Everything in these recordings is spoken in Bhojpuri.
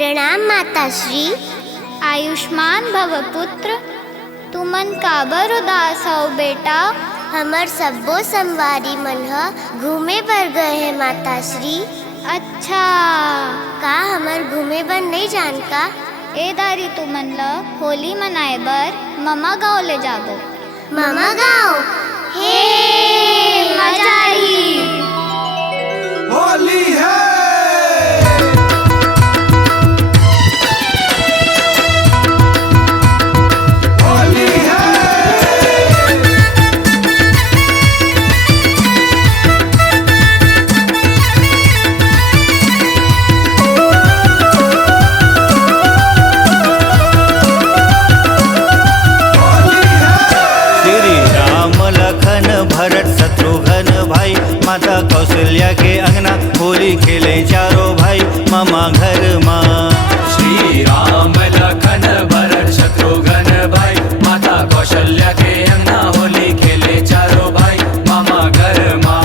प्रणाम माताश्री। आयुष्मान भव पुत्र। तुमन काबर उदास हो बेटा? हमर सब्बो संवारी मन ह घूमे बर गए हैं माताश्री। अच्छा, का हमर घूमे बर नहीं जान का? ए दारी तुमन ल होली मनाए बर ममा गाँव ले जाबो। मामा गाँव? हे मजा आही। होली है। भरत शत्रुघ्न भाई माता कौशल्या के अंगना होली खेले चारों भाई मामा घर माँ। श्री राम लखन भरत शत्रुघ्न भाई माता कौशल्या के अंगना होली खेले चारों भाई मामा घर माँ।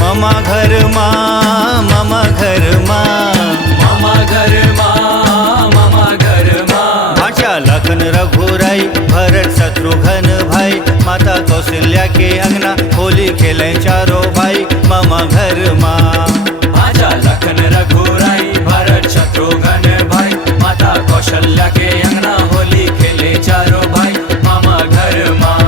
मामा घर माँ, मामा घर माँ, मामा घर माँ, मामा घर माँ। भाचा लखन रघुराई भरत शत्रुघ्न भाई माता कौशल्या के अंगना होली खेले चारों भाई मामा घर माँ। भाचा लखन रघुराई भरत शत्रुघ्न भाई माता कौशल्या के अंगना होली खेले चारों भाई मामा घर माँ।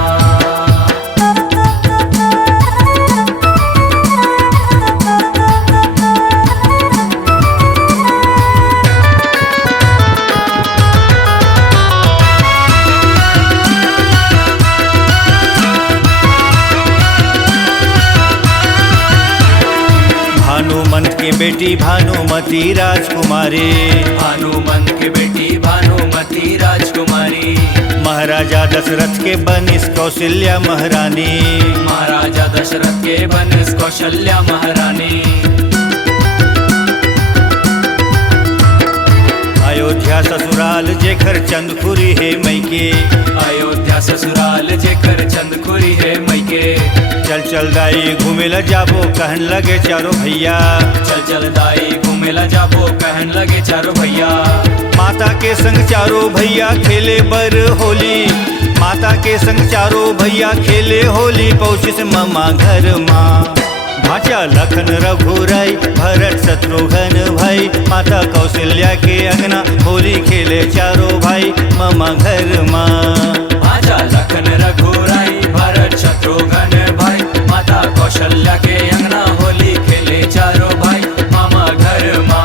भानुमंत की बेटी भानुमती राजकुमारी, भानुमंत की बेटी भानुमती राजकुमारी। महाराजा दशरथ के बनिस कौशल्या महारानी, महाराजा दशरथ के बनिस कौशल्या महारानी। अयोध्या ससुराल जेखर चंदखुरी है मैके, अयोध्या ससुराल जेकर चंदखुरी है मैके। चल चल दाई घूमेला जाबो कहन लगे चारों भैया, चल चल दाई घूमेला जाबो कहन लगे चारों भैया। माता के संग चारों भैया खेले बर होली, माता के संग चारों भैया खेले होली पहुँचिस मामा घर माँ। भाचा लखन रघुराई भरत शत्रुघ्न भाई माता कौशल्या के अंगना होली खेले चारों भाई मामा घर माँ। भाचा लखन रघुराई भरत शत्रुघ्न भाई माता कौशल्या के अंगना होली खेले चारों भाई मामा घर माँ।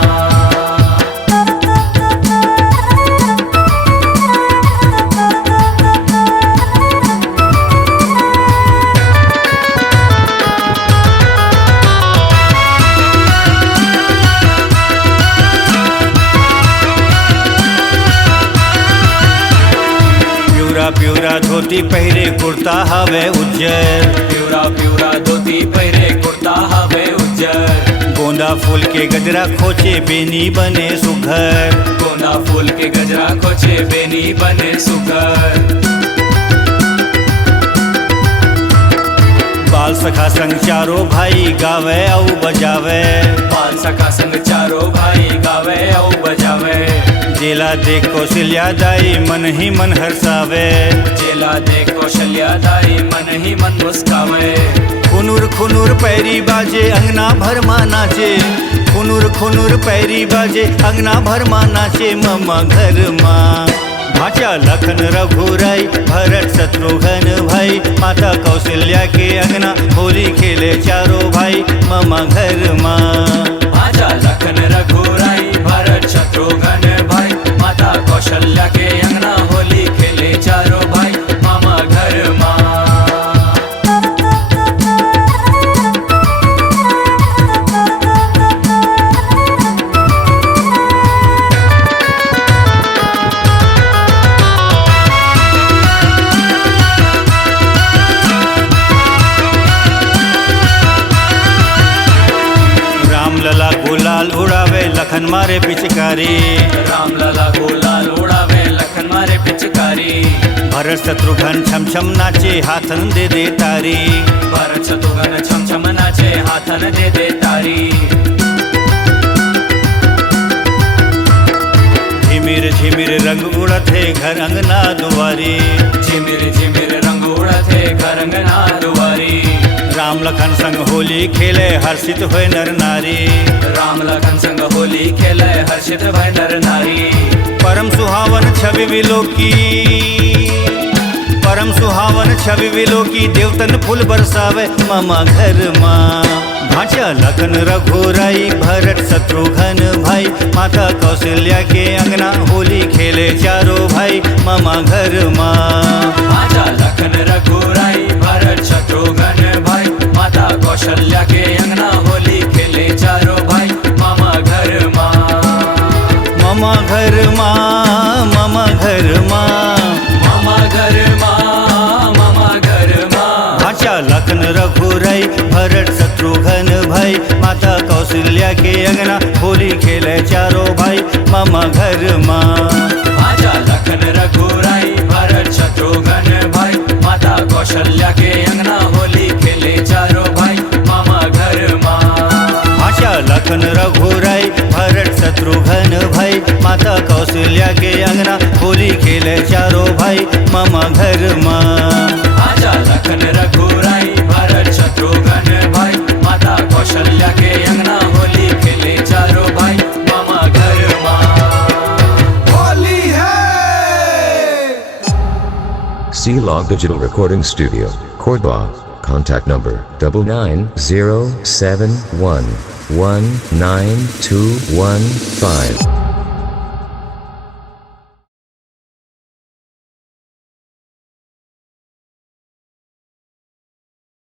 प्यूरा धोती पहरे कुर्ता हवे उज्जर, प्यूरा प्यूरा धोती पहरे कुर्ता हवे उज्जर। गोंदा फूल के गजरा खोचे बेनी बने सुघर, गोंदा फूल के गजरा खोचे बेनी बने सुघर। बाल सखा संग चारों भाई गावे औ बजावे, बाल सखा संग चारों भाई गावे औ बजावे। जेला देख कौशल्या दाई मन ही मन हर्षावे, जेला देख कौशल्या दाई मन ही मन मुस्कावे। खुनुर खुनुर पैरी बाजे अंगना भर मा नाचे, खुनुर खुनुर पैरी बाजे अंगना भर मा नाचे मामा घर माँ। भाचा लखन रघुराई भरत शत्रुघ्न भाई माता कौशल्या के अंगना होली खेले चारों भाई मामा घर माँ। भाचा लखन रघुराई भरत शत्रुघ्न भाई माता कौशल्या के अंगना होली खेले चारों भाई मामा घर माँ। लला गुलाल उड़ावे लखन मारे पिचकारी, राम लला गुलाल उड़ावे लखन मारे पिचकारी। भरत शत्रुघ्न छम छम नाचे हाथन दे दे तारी, भरत शत्रुघ्न छम छम नाचे हाथन दे दे तारी। झिमिर रंग उड़त है घर अंगना दुआरी। झिमिर झिमिर रंग उड़त है घर अंगना दुआरी। राम लखन संग होली खेले हर्षित हुए नर नारी। राम लखन संग होली खेले हर्षित भय नर नारी। परम सुहावन छवि विलोकी, परम सुहावन छवि विलोकी, देवतन फूल बरसावे मामा घर माँ। भाचा लखन रघुराई भरत शत्रुघ्न भाई, माता कौशल्या के अंगना होली खेले चारों भाई मामा घर माँ। भाचा लखन रघुराई भरत शत्रुघ्न भाई, माता कौशल्या के अंगना होली खेले चारों भाई मामा घर माँ। मामा घर माँ, मामा घर माँ, मामा घर माँ, मामा घर माँ। भाचा लखन रघुराई भरत शत्रुघ्न भाई, माता कौशल्या के अंगना होली खेले चारों भाई मामा घर माँ। भाचा लखन रघुराई भरत शत्रुघ्न भाई, माता कौशल्या के अंगना होली खेले चारों भाई मामा घर माँ। भाचा लखन रघुराई भरत शत्रुघ्न भाई, माता कौशल्या के अंगना होली खेले चारों भाई मामा घर माँ। भाचा लखन रघुराई भरत शत्रुघ्न भाई, माता कौशल्या के अंगना होली खेले चारों भाई मामा घर माँ। होली है। C-Log Digital Recording Studio, Cordoba. Contact number 9907119215.